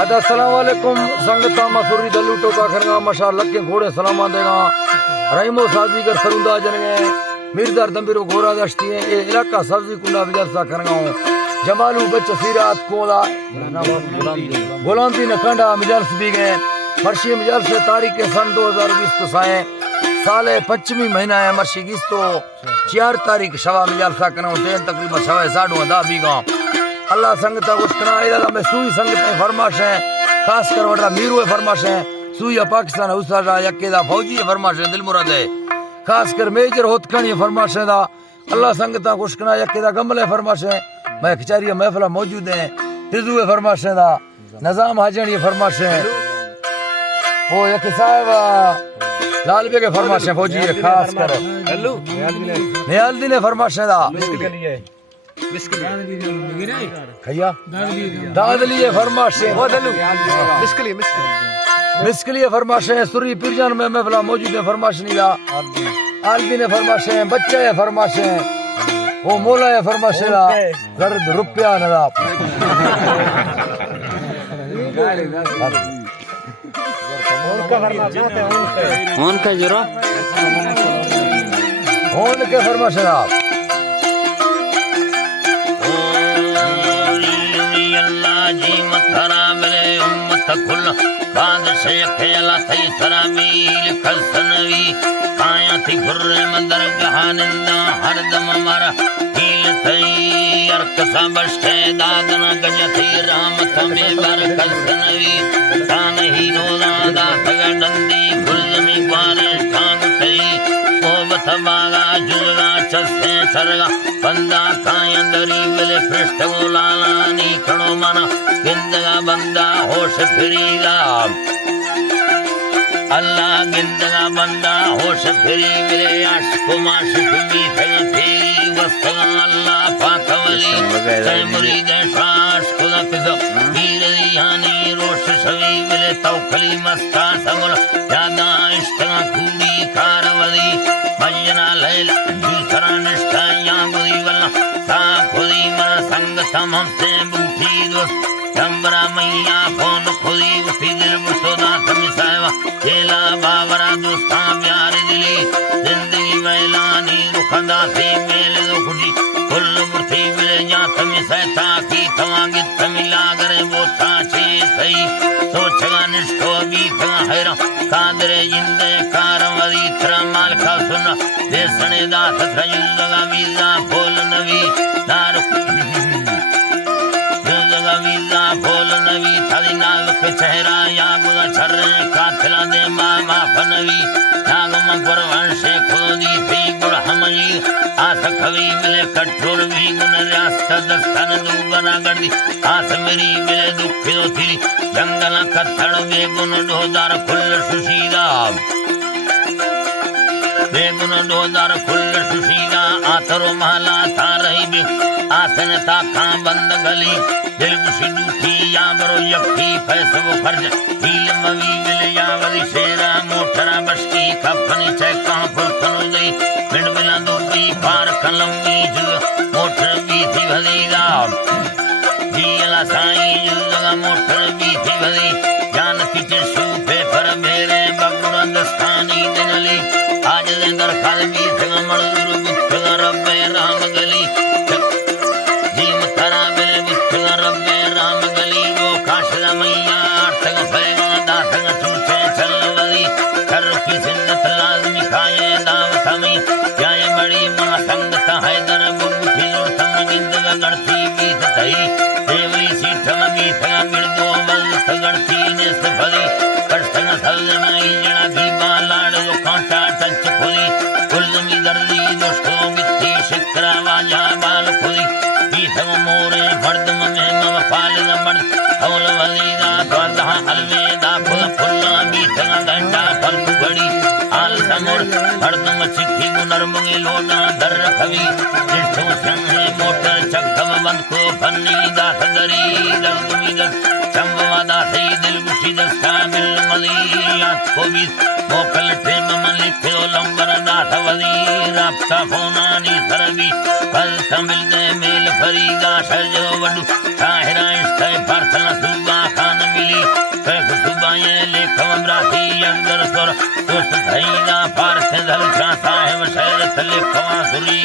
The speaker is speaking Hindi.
अस्सलाम वालेकुम संगता मसूरी दलू टोका खरगा मशा लक्के घोड़े सलामा देगा रहीमो साजी कर सरुंदा जनगे मिर्दार दंबिरो घोड़ा दश्ती है ये इलाका सब्जी कुंडा विजलसा खरगा जमालू बच्च सीरात कोला गुलामती न कंडा मिजल्स भी गए फर्शी मिजल्स से तारीख सन 2020 तो साए साले 25 महीना है मर्शी गिस तो 4 तारीख शवा मिजल्सा करो तेन तकरीबन शवा साडू दा बीगा अल्लाह संगता कुश्तना इला में सुई संगत फरमाश है खास कर वडा मीरू फरमाश है सुई पाकिस्तान उसारा यकेदा फौजी फरमाश है दिल मुराद है खास कर मेजर होतकणी फरमाश है दा अल्लाह संगता कुश्तना यकेदा गमले फरमाश है मैं कचहरी महफिल मौजूद है तिजू फरमाश है दा निजाम हाजनी फरमाश है वो यके साहब लाल बेग फरमाश है फौजी है खास कर हेलो नियाल दी ने फरमाश है दा खैया दादलिए फरमाश है वो दलू मिस्कलिए फरमाश है सुरी पिरजान में महफिल मौजूद है फरमाश नीला आलदी ने फरमाश है बच्चा है फरमाश है वो मोला है फरमाश है गर्द रुपया नदा उनका जरा उनके फरमाश है जी मथरा मेरे उम्मत खुल बादशाह खेला थई सरामील खसनवी काया थी गुर्रे मंदर गहानिंदा हरदम मरा हील थई अर्क सबश्ते दादन गज थी रामत में बर खसनवी कान ही नोदा सगंदी गुलमी वारे कान थई कोबत बागा जुगा चसे सरगा बंदा कायंदरी वेले पृष्ठ लाला नी खणो मना गिंदगा बंदा होश फिरीदा अल्लाह गिंदगा बंदा होश फिरी वेले आशिक माशिक भी थी वस्तगा अल्लाह पाकवली तय मुरीद शाश खुदा किसा वीर यानी रोश शवी वेले तौखली मस्ता सगुल यादा इश्ता खूबी कारवली मजना लैला दूसरा निष्ठा यागुदी वल्ला सा खुदी मर संग सम हमसे बूठी दोस्त चंबरा मैया फोन खुदी उसी दिल बुसोदा तमिसावा केला बावरा दोस्ता प्यार दिली जिंदगी वैलानी रुखंदा से मेल दो खुशी कुल बुर्थी मिले या तमिसैता की तवांगी तमिला करे वो ताचे सही सोचगा निष्ठो भी था हैरा कादरे जिंदे कारवरी माल का सुना देसने दास युद्धगा वीजा बोल नवी दारू युद्धगा वीजा बोल नवी थाली नाग चेहरा या गुदा छर्रे काथला दे मामा फनवी नाग मगर वंशे खोदी थी गुड़ हमई आस खवी मिले कठोर भी गुण रास्ता दस्तन दुगना गर्दी आस मेरी मिले दुखियो थी जंगल कथड़ बेगुन डोदार खुल सुशीदा बेगुन डोदार खुल सुशीदा आतरो महला था रही बे आसन ताखा बंद गली दिल बुशिदू थी या बरो यक्की फैसबो फर्ज हील मवी मिल या वरी शेरा मोटरा बशकी खफनी चैका फुलखनो गई मिंड मिला दूबी पार कलमी जु मोटर भी थी भलीदा जीला साई जुलगा मोटर भी थी भली जानती के सूफे पर मेरे बगुड़ा दस्तानी दिनली आज दे दर खाल भी थे मजदूर गुप्त रब्बे राम गली जीम तरा बेले गुप्त रब्बे राम गली वो काशला मैया तग फैगा दातग चूचे चलवली कर की सिन्नत लाजमी खाए दाव थमी जाए बड़ी मां संगत हैदर बुद्धि तम गिंदगा गणती बीत थई देवली सीठ बीत मिर्दो वल गणती ने सफली कष्टन सलनाई जना दीवा लाड़ वो कांटा टच खुली कुलमी दर्दी दोस्तों मिथी शिकरा वाजा बाल खुली बीत मोरे मर्दम में मफाल नंबर औल वलीदा द्वादा अलवेदा फुल फुल्ला बीत घंटा फल घड़ी आल समोर मर्दम चिट्ठी गुनर मुगे लोना दर खवी जिसो संगे मोटर चक्कम बंद को फन्नी दास दरी दंगमी दस चंगवादा से दिल बुशी दस्ता बिल मलियात को भी मोकल टेम मलिक लंबर दास वली राब्ता फोनानी सरवी फल तमिल मेल फरीदा शर्जो वडू ताहिरा इश्ते पार्थना सुबा खान मिली पैख सुबाए लेखव ब्राठी अंदर सुर उस धैना पार से धल साहेब शहर लेखवा सुरी